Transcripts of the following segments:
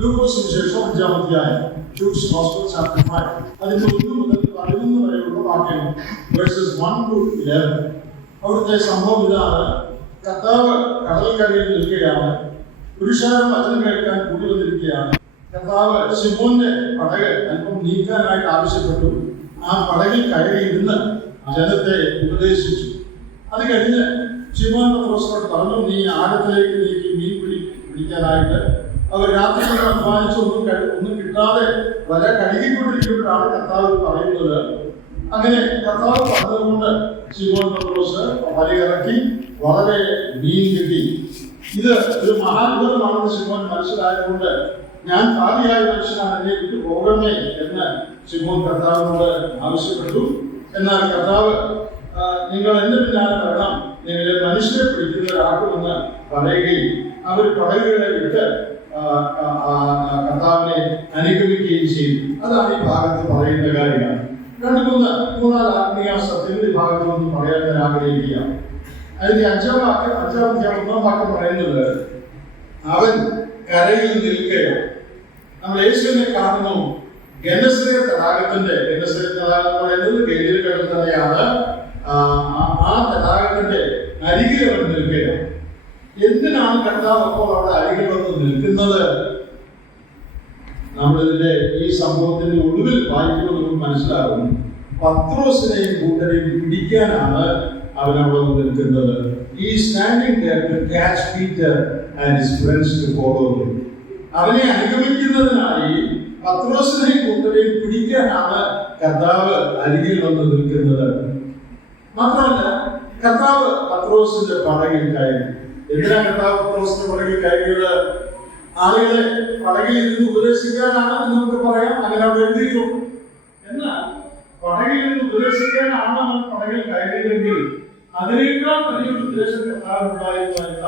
ലൂക്കോസ് സുവിശേഷം 5-ാം അധ്യായം, Luke's Gospel chapter 5. അതിന്റെ 1 മുതൽ 11 വരെയുള്ള വാക്യങ്ങൾ, verses 1 to 11. അവിടുത്തെ സംഭവം ഇതാണ്. കർത്താവ് കടൽക്കരയിൽ നിൽക്കുകയാണ്. പുരുഷാരം വചനം കേൾക്കാൻ കൂടി വന്നിരിക്കുകയാണ്. കർത്താവ് ശിമോന്റെ പടക് അല്പം നീക്കാനായിട്ട് ആവശ്യപ്പെട്ടു. ആ പടകിൽ കയറിയിരുന്ന് ജനത്തെ ഉപദേശിച്ചു. അത് കഴിഞ്ഞ് ശിമോൻ പത്രോസിനോട് പറഞ്ഞു, നീ ആഴത്തിലേക്ക് നീക്കി മീൻ പിടിക്കാനായിട്ട്. അവർ രാത്രി അധ്വാനിച്ച് ഒന്നും കിട്ടാതെ വല കഴുകിക്കൊണ്ടിരിക്കുമ്പോഴാണ് കർത്താവ് പറയുന്നത്. അങ്ങനെ കർത്താവ് പറഞ്ഞതുകൊണ്ട് ശിമോൻ പത്രോസ് വലയിറക്കി വളരെ മീൻ കിട്ടി. ഇത് ഒരു മഹാത്ഭുതമാണെന്ന് ശിമോൻ മനസ്സിലായതുകൊണ്ട്, ഞാൻ ഭാവിയായ മനുഷ്യനാണ്, എന്നെ വിട്ടു പോകണമേ എന്ന് ശിമോൻ കർത്താവിനോട് ആവശ്യപ്പെട്ടു. എന്നാൽ കർത്താവ്, നിങ്ങൾ എന്റെ പിന്നാലെ വരണം, നിങ്ങളെ മനുഷ്യരെ പിടിക്കുന്നവരാക്കുമെന്ന് പറയുകയും അവർ പടകുകളെ വിട്ട് കർത്താവിനെ അനുഗമിക്കുകയും ചെയ്തു. അതാണ് ഈ ഭാഗത്ത് പറയുന്ന കാര്യമാണ്. മൂന്നാല് ആത്മീയ സത്യങ്ങൾ ഈ ഭാഗത്ത് ഒന്ന് പറയാൻ ഞാൻ ആഗ്രഹിക്കുക. അതിന്റെ 5-ാം അധ്യായം 1-ാം വാക്യം പറയുന്നത്, അവൻ കരയിൽ നിൽക്കുകയാണ്. നമ്മൾ യേശുവിനെ കാണുന്നു. ഗെനസരേത്ത് തടാകത്തിന്റെ തടാകം പറയുന്നത് ഗലീല കടൽ തന്നെയാണ്. ആ തടാകത്തിന്റെ അരികിൽ അവൻ നിൽക്കുകയാണ്. എന്തിനാണ് കർത്താവ് അപ്പോൾ അവിടെ അരികിൽ വന്ന് നിൽക്കുന്നത്? നമ്മളിതിന്റെ ഈ സംഭവത്തിന്റെ ഒടുവിൽ വായിക്കുമ്പോൾ നമുക്ക് മനസ്സിലാകും, പത്രോസിനെയും കൂട്ടരെയും പിടിക്കാനാണ് അവൻ അവിടെ വന്ന് നിൽക്കുന്നത്. He is standing there to catch Peter and his friends to follow him. അവനെ അനുഗമിക്കുന്നതിനായി പത്രോസിനെയും കൂട്ടരെയും പിടിക്കാനാണ് കർത്താവ് അരികിൽ വന്ന് നിൽക്കുന്നത്. മാത്രമല്ല, കർത്താവ് പത്രോസിന്റെ പടകിൽ കയറി. എന്തിനാ കർത്താവ് പത്രോസിന്റെ പടകിൽ കയറിയത്? ആളുകളെ പടകിൽ ഇരുന്ന് ഉപദേശിക്കാനാണ് എന്ന് നമുക്ക് പറയാം. അങ്ങനെ അവിടെ എഴുതിയിട്ടു. എന്നാൽ പടകിൽ നിന്ന് ഉപദേശിക്കാനാണ് അവൻ പടകിൽ കയറിയതെങ്കിൽ അതിനേക്കാൾ വലിയൊരു ഉദ്ദേശം കർത്താവിനുണ്ടായിരുന്നില്ല.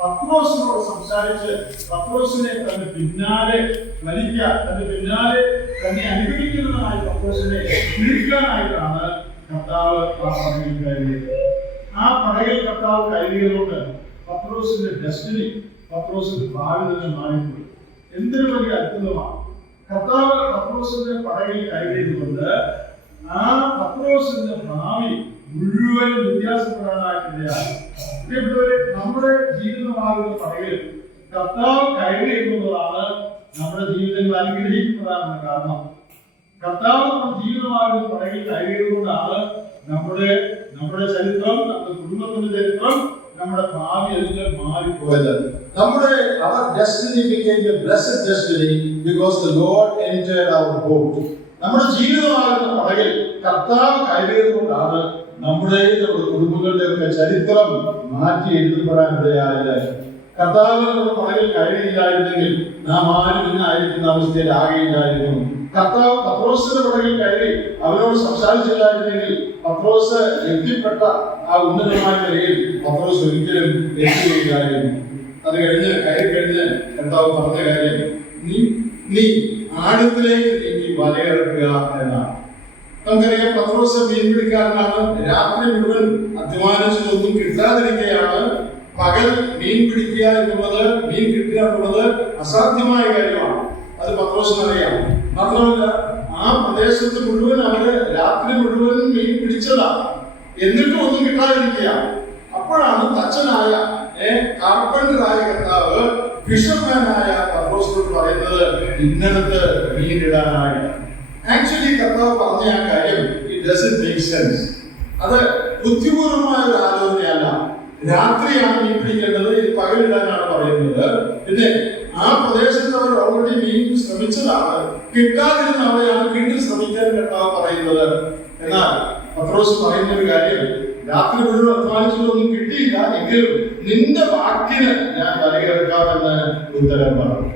പത്രോസിനോട് സംസാരിച്ച് പത്രോസിനെ തന്റെ പിന്നാലെ വലിക്കാൻ, തന്റെ പിന്നാലെ തന്നെ അനുഗമിക്കുന്നതായി പത്രോസിനെ പിടിക്കാനായിട്ടാണ് കർത്താവ് ആ പടകിൽ കയറിയത്. ആ പടകിൽ കർത്താവ് കയറിയതുകൊണ്ട് പത്രോസിന്റെ ഡെസ്റ്റിനി, പത്രോസിന്റെ ഭാവി തന്നെ മാറിപ്പോയി. എന്തൊരു വലിയ അത്ഭുതമാണ്! കർത്താവ് പത്രോസിന്റെ പടകിൽ കയറിയതുകൊണ്ട് ആ പത്രോസിന്റെ ഭാവി മുഴുവൻ വ്യത്യാസപ്പെടാനായിട്ടിടയാണ്. നമ്മുടെ ജീവിതമാകുന്ന പടകിൽ കർത്താവ് കയറി എന്നുള്ളതാണ് നമ്മുടെ ജീവിതങ്ങൾ അനുഗ്രഹിക്കുന്നതാണ് കാരണം. കർത്താവ് നമ്മുടെ ജീവിതമാകുന്ന പടകിൽ കയറിയതുകൊണ്ടാണ് നമ്മുടെ ചരിത്രം, നമ്മുടെ കുടുംബത്തിന്റെ ചരിത്രം, നമ്മുടെ ഭാവി എല്ലാം മാറിപ്പോയത്. Our destiny became a blessed destiny because the Lord entered our boat. നമ്മുടെ ജീവിതമാകുന്ന പടകിൽ കർത്താവ് കയറിയത് കൊണ്ടാണ് നമ്മുടെ കുടുംബങ്ങളുടെ ഒക്കെ ചരിത്രം മാറ്റി എഴുതപ്പെടാൻ ഇടയായത്. കർത്താവ് നമ്മുടെ പടകിൽ കയറിയില്ലായിരുന്നെങ്കിൽ നാം ആരും ഇന്നായിരിക്കുന്ന അവസ്ഥയിൽ ആകെയില്ലായിരുന്നു. കർത്താവ് പത്രോസിന്റെ പടകിൽ കയറി അവരോട് സംസാരിച്ചില്ലായിരുന്നെങ്കിൽ പത്രോസ് എത്തിപ്പെട്ട ആ ഉന്നതമായ നിലയിൽ പത്രോസ് ഒരിക്കലും എത്തുകയില്ലായിരുന്നു. അത് കഴിഞ്ഞ് കർത്താവ് പറഞ്ഞ കാര്യം, നീ ആഴത്തിലേക്ക് നീക്കി വലയിറക്കുക എന്നാണ്. നമുക്കറിയാം, പത്രോസ് മീൻപിടിക്കാരനാണ്. രാത്രി മുഴുവൻ അധ്വാനിച്ചതൊന്നും കിട്ടാതിരിക്കുകയാണ്. പകൽ മീൻ പിടിക്കുക എന്നുള്ളത്, മീൻ കിട്ടുക എന്നുള്ളത് അസാധ്യമായ കാര്യമാണ്. അത് പത്രോസിനറിയാം. മാത്രമല്ല, ആ പ്രദേശത്ത് മുഴുവൻ അവര് രാത്രി മുഴുവൻ മീൻ പിടിച്ചതാണ്. എന്നിട്ടും ഒന്നും കിട്ടാതിരിക്കുക. അപ്പോഴാണ് തച്ചനായ കാർപ്പന്ററായ കർത്താവ് ഫിഷർമാനായ പത്രോസിനോട് പറയുന്നത്, ഇന്നടത്ത് മീനിടാനായി. ആക്ച്വലി കർത്താവ് പറഞ്ഞ ആ കാര്യം ഇറ്റ് ഡസന്റ് മേക്ക് സെൻസ്. അത് ബുദ്ധിപൂർവമായ ഒരു ആലോചനയല്ല. രാത്രിയാണ് മീൻ പിടിക്കേണ്ടത്, ഇത് പകലിടാനാണ് പറയുന്നത്. പിന്നെ ആ പ്രദേശത്ത് അവർ ഓൾറെഡി മീൻ ശ്രമിച്ചതാണ്. കിട്ടാതിരുന്ന അവിടെയാണ് വീണ്ടും ശ്രമിക്കാൻ കർത്താവ് പറയുന്നത്. എന്നാൽ പത്രോസ് പറയുന്ന ഒരു കാര്യം, രാത്രി മുഴുവൻ അധ്വാനിച്ചതൊന്നും കിട്ടിയില്ല, എങ്കിലും നിന്റെ വാക്കിന് ഞാൻ വലയിറക്കാമെന്ന് ഉത്തരം പറഞ്ഞു.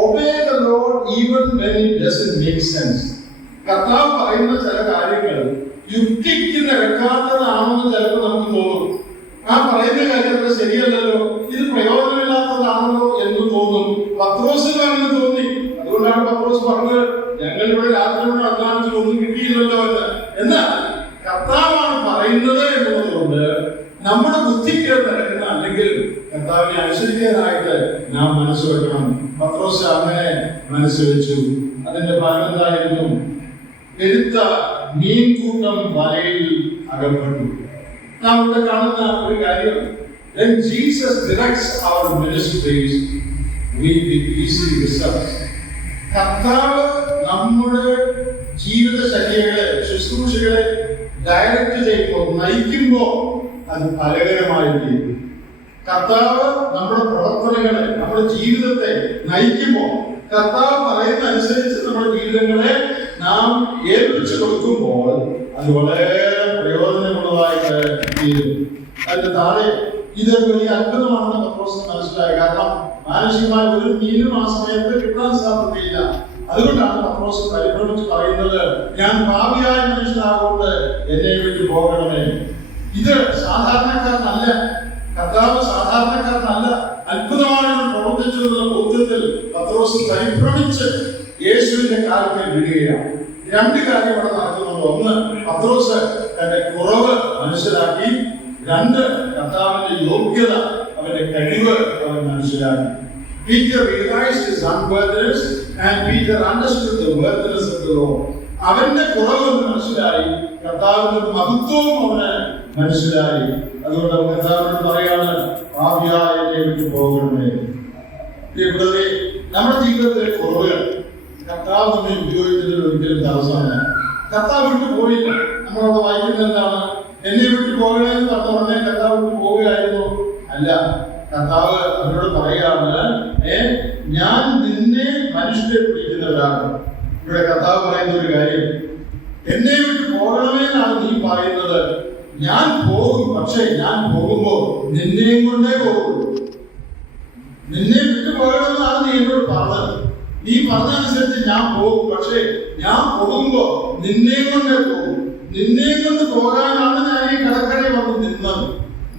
Obey the Lord even when it doesn't make sense. കർത്താവ് പറയുന്ന ചില കാര്യങ്ങൾ യുക്തിക്ക് നിരക്കാത്തതാണെന്ന് ചിലപ്പോൾ നമുക്ക് തോന്നും. ആ പറയുന്ന കാര്യങ്ങൾ ശരിയല്ലല്ലോ, ഇത് പ്രയോജനമില്ലാത്തതാണല്ലോ എന്ന് തോന്നും. പത്രോസിന് അങ്ങനെ തോന്നി. അതുകൊണ്ടാണ് പത്രോസ് പറഞ്ഞത്, ഞങ്ങളിവിടെ രാത്രി മുഴുവൻ അധ്വാനിച്ചതൊന്നും കിട്ടിയില്ലല്ലോ എന്ന്. എന്നാൽ കർത്താവാണ് പറയുന്നത് എന്നുള്ളതുകൊണ്ട് നമ്മുടെ ബുദ്ധിക്ക് നിരക്കുന്ന അല്ലെങ്കിൽ കർത്താവിനെ അനുസരിക്കാനായിട്ട് നാം മനസ്സ് വെക്കണം. പത്രോസ് അങ്ങനെ മനസ്സ് വെച്ചു. അതിന്റെ ഫലം എന്തായിരുന്നു? പെരുത്ത മീൻകൂട്ടം വലയിൽ അകപ്പെട്ടു. നാം ഇവിടെ കാണുന്ന ഒരു കാര്യം, when Jesus directs our ministries, we will easily results. കർത്താവ് നമ്മുടെ ജീവിതചര്യകളെ, ശുശ്രൂഷകളെ ഡയറക്റ്റ് ചെയ്യുമ്പോൾ, നയിക്കുമ്പോൾ അത് ഫലകരമായിരിക്കും. കർത്താവ് നമ്മുടെ പ്രവർത്തനങ്ങളെ, നമ്മുടെ ജീവിതത്തെ നയിക്കുമ്പോൾ, കർത്താവ് പറയുന്ന അനുസരിച്ച് നമ്മുടെ ജീവിതങ്ങളെ നാം ഏൽപ്പിച്ചു കൊടുക്കുമ്പോൾ അത് വളരെ പ്രയോജനമുള്ളതായിട്ട് തീരും. അതിന്റെ താഴെ ഇതൊരു വലിയ അത്ഭുതമാണെന്ന് പത്രോസിന് മനസ്സിലായി. കാരണം മാനുഷികമായ ഒരു മീനും ആ സമയത്ത് കിട്ടാൻ സാധ്യതയില്ല. അതുകൊണ്ടാണ് പത്രോസ് പരിഭ്രമിച്ച് പറയുന്നത്, ഞാൻ പാപിയായ മനുഷ്യനാകൊണ്ട് എന്നെ വിട്ടു പോകണമേ. ഇത് സാധാരണക്കാരനല്ല, കർത്താവ് സാധാരണക്കാരനല്ല, അത്ഭുതമാണ് പ്രവർത്തിച്ചു എന്നുള്ള ബോധ്യത്തിൽ പത്രോസ് പരിഭ്രമിച്ച് യേശുവിന്റെ കാലത്തിൽ വിടുകയാണ്. രണ്ട് കാര്യമാണ് നടക്കുന്നുണ്ട്. ഒന്ന്, പത്രോസ് തന്റെ കുറവ് മനസ്സിലാക്കി. രണ്ട്, കർത്താവിന്റെ യോഗ്യത, അവന്റെ കഴിവ് അവൻ മനസ്സിലാക്കി. Peter realized his unworthiness and Peter understood the worthiness of the Lord. അവന്റെ കുറവ് മനസ്സിലായി, കർത്താവിന്റെ മഹത്വവും അവന് മനസ്സിലായി. അതുകൊണ്ട് അവൻ കർത്താവിനോട് പറയാണ്, പാപിയായ എന്നെ വിട്ടു പോകണമേ. ഇവിടെ നമ്മുടെ ജീവിതത്തിലെ കുറവുകൾ കർത്താവ് നമ്മെ ഉപയോഗിക്കുന്നതിൽ ഒരിക്കലും തടസ്സമല്ല. കർത്താവ് വിട്ടു പോയില്ല. നമ്മളവിടെ വായിക്കുന്നത് എന്താണ്? എന്നെ വിട്ടു പോകണമെന്ന് പറഞ്ഞ ഉടനെ കർത്താവ് വിട്ടു പോവുകയായിരുന്നു? അല്ല. കർത്താവ് അവരോട് പറയാണ്, ഞാൻ നിന്നെ മനുഷ്യരെ പിടിക്കുന്നവരാണ്. ഇവിടെ കർത്താവ് പറയുന്ന ഒരു കാര്യം, എന്നെ വിട്ടു പോകണമെന്നാണ് നീ പറയുന്നത്. ഞാൻ പോകും, പക്ഷേ ഞാൻ പോകുമ്പോ നിന്നെയും കൊണ്ടേ പോകുള്ളൂ. നിന്നെ വിട്ടു പോകണമെന്നാണ് നീ എന്നോട് പറഞ്ഞത്. നീ പറഞ്ഞനുസരിച്ച് ഞാൻ പോകും, പക്ഷേ ഞാൻ പോകുമ്പോ നിന്നെയും കൊണ്ടേ പോകും. നിന്നെയും കൊണ്ട് പോകാനാണ് ഞാൻ ഈ കടക്കരയിൽ വന്ന് നിന്നത്.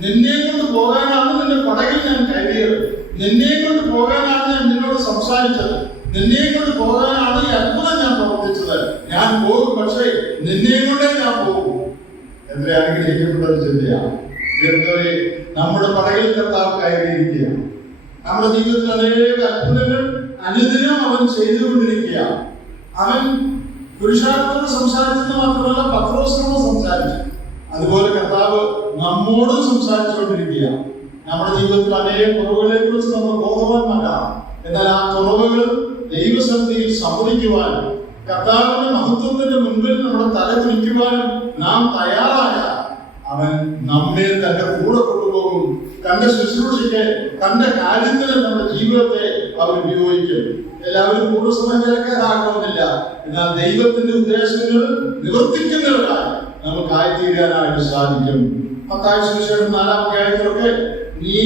നിന്നെയും കൊണ്ട് പോകാനാണ് നിന്റെ പടകിൽ ഞാൻ കയറിയത്. നിന്നെയും കൊണ്ട് പോകാനാണ് ഞാൻ നിന്നോട് സംസാരിച്ചത്. നിന്നെയും കൊണ്ട് പോകാനാണ് ഈ അത്ഭുതം ഞാൻ പ്രവർത്തിച്ചത്. ഞാൻ പോകും, പക്ഷേ നിന്നെയും കൊണ്ടേ ഞാൻ പോകും. എത്ര അനുഗ്രഹിക്കപ്പെട്ട ഒരു ചിന്തയാണ്. നമ്മുടെ പടകിൽ കർത്താവ് കയറിയിരിക്കുകയാണ്. നമ്മുടെ ജീവിതത്തിൽ അനേക അത്ഭുതങ്ങൾ അനുദിനം അവൻ ചെയ്തുകൊണ്ടിരിക്കുകയാണ്. അവൻ പുരുഷാർത്ഥത്തോട് സംസാരിച്ചെന്ന് മാത്രമല്ല, പത്രോസിനോട് സംസാരിച്ചു. അതുപോലെ കർത്താവ് നമ്മോടും സംസാരിച്ചുകൊണ്ടിരിക്കുകയാണ്. നമ്മുടെ ജീവിതത്തിൽ അനേക കുറവുകളെ കുറിച്ച് നമ്മൾ ബോധവാന്മാരാണ്. എന്നാൽ ആ കുറവുകൾ ദൈവസന്നിധിയിൽ സമ്മതിക്കുവാനും കർത്താവിന്റെ മഹത്വത്തിന്റെ മുൻപിൽ നമ്മുടെ തല കുനിക്കുവാനും നാം തയ്യാറായ അവൻ നമ്മെ തന്റെ കൂടെ കൊണ്ടുപോകും. തന്റെ ശുശ്രൂഷയ്ക്ക്, തന്റെ കാര്യത്തിന് നമ്മുടെ ജീവിതത്തെ അവൻ ഉപയോഗിക്കും. എല്ലാവരും പൂർണ്ണസമയക്കാരാകണമെന്നില്ല. എന്നാൽ ദൈവത്തിന്റെ ഉദ്ദേശങ്ങൾ നിവർത്തിക്കുന്നവരായി നമുക്ക് ആയിത്തീരാനായിട്ട് സാധിക്കും. മത്തായി സുവിശേഷം 4-ാം അധ്യായത്തിലൊക്കെ നീ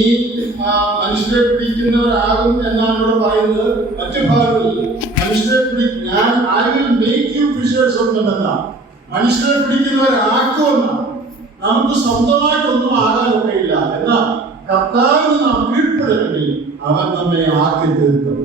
മനുഷ്യരെ പിടിക്കുന്നവരാകും എന്നാണ് ഇവിടെ പറയുന്നത്. മറ്റു ഭാഗങ്ങളിൽ മനുഷ്യരെ ഞാൻ I will make you fishers of men എന്നാണ്. മനുഷ്യരെ പിടിക്കുന്നവരാക്കുമെന്നാണ്. നമുക്ക് സ്വന്തമായിട്ടൊന്നും ആകാനൊക്കെയില്ല. എന്നാൽ കർത്താവിന് നാം കീഴ്പ്പെടണമെങ്കിൽ അവൻ നമ്മെ ആക്കി തീർക്കും.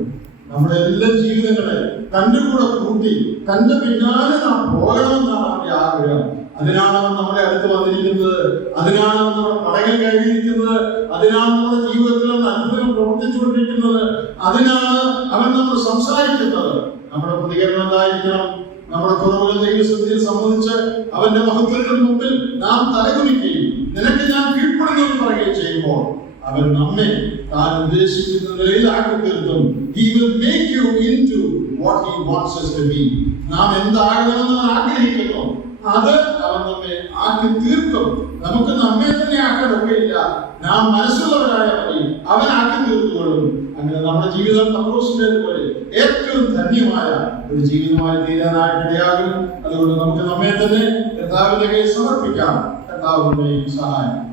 നമ്മുടെ എല്ലാ ജീവിതങ്ങളെ തന്റെ കൂടെ കൂട്ടി തന്റെ പിന്നാലെ നാം പോകണമെന്നാണ് അവന്റെ ആഗ്രഹം. അതിനാണ് അവൻ നമ്മുടെ അടുത്ത് വന്നിരിക്കുന്നത്. അതിനാണ് അവൻ നമ്മുടെ പടകിൽ കയറിയിരിക്കുന്നത്. അതിനാണ് നമ്മുടെ ജീവിതത്തിൽ അവൻ അത്ഭുതം പ്രവർത്തിച്ചുകൊണ്ടിരിക്കുന്നത്. അതിനാണ് അവൻ നമ്മൾ സംസാരിക്കുന്നത്. നമ്മുടെ പ്രതികരണം എന്തായിരിക്കണം? നമ്മുടെ കുറവുകൾ ദൈവസന്നിധിയിൽ സംബന്ധിച്ച് അവന്റെ മഹത്വത്തിന് മുമ്പിൽ നാം തലകുനിക്കുകയും നിനക്ക് ഞാൻ കീഴ്പ്പെടുന്നു പറയുകയും ചെയ്യുമ്പോൾ അവൻ നമ്മെ താൻ ഉദ്ദേശിക്കുന്ന നിലയിലാക്കി തീർത്തും. He will make you into what he wants us to be. നാം എന്താകണമെന്ന് ആഗ്രഹിക്കുന്നു അത് അവൻ നമ്മെ ആക്കി തീർക്കും. നമുക്ക് നമ്മെ തന്നെ ആക്കാൻ ഒക്കെയില്ല. നാം മനസ്സുള്ളവരായ മതി, അവൻ ആക്കി തീർത്തുകൊള്ളും. അങ്ങനെ നമ്മുടെ ജീവിതം പത്രോസിന്റേതുപോലെ ഏറ്റവും ധന്യമായ ഒരു ജീവിതമായി തീരാനായിട്ട് ഇടയാകും. അതുകൊണ്ട് നമുക്ക് നമ്മെ തന്നെ കർത്താവിന്റെ കയ്യിൽ സമർപ്പിക്കാം. കർത്താവ് നമ്മെ സഹായിക്കും.